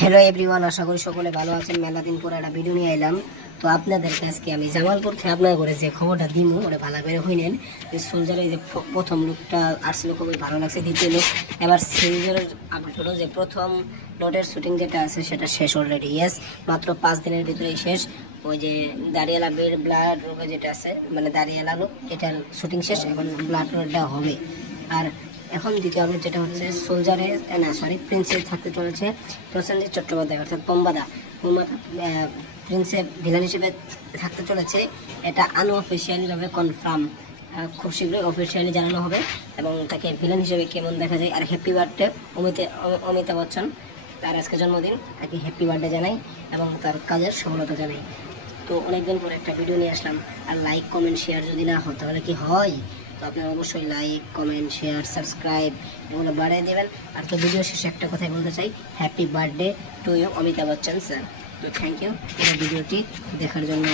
Hello everyone, আশা করি সকলে ভালো আছেন। মেলা দিন পরে একটা ভিডিও নিয়ে এলাম। তো আপনাদেরকে আজকে আমি জামালপুর থেকে আপনার করে যে খবরটা দিমু ওটা ভালো করে হইলেন। যে সোলজারের যে প্রথম লুকটা আসছিল খুবই ভালো লাগছে। দ্বিতীয় লুক এবার সোলজারের আপডেট হলো যে প্রথম লটের শুটিং যেটা আছে সেটা শেষ অলরেডি। ইয়েস, মাত্র 5 দিনের ভিতরেই শেষ। ওই যে দাঁড়িয়ালা ব্লাড রোগে যেটা আছে, মানে দাঁড়িয়ালা লুক, এটার শুটিং শেষ, এখন ব্লাড রোগটা হবে। আর এখন দ্বিতীয় আপডেট যেটা হচ্ছে সোলজারে প্রিন্সেস থাকতে চলেছে প্রসেনজিৎ চট্টোপাধ্যায় অর্থাৎ বোম্বাদা প্রিন্সে ভিলেন হিসেবে থাকতে চলেছে। এটা আনঅফিসিয়ালিভাবে কনফার্ম, খুব শীঘ্রই অফিসিয়ালি জানানো হবে এবং তাকে ভিলেন হিসেবে কেমন দেখা যায়। আর হ্যাপি বার্থডে অমিতাভ বচ্চন, তার আজকে জন্মদিন, তাকে হ্যাপি বার্থডে জানাই এবং তার কাজের সফলতা জানাই। তো অনেকদিন পর একটা ভিডিও নিয়ে আসলাম। আর লাইক কমেন্ট শেয়ার যদি না হয় তাহলে কি হয়? তো আপনারা অবশ্যই লাইক কমেন্ট শেয়ার সাবস্ক্রাইব এগুলো বাড়িয়ে দেবেন। আর তো ভিডিও শেষে একটা কথাই বলতে চাই, happy birthday to you Amitabh Bachchan sir. তো থ্যাংক ইউ এই ভিডিওটি দেখার জন্য।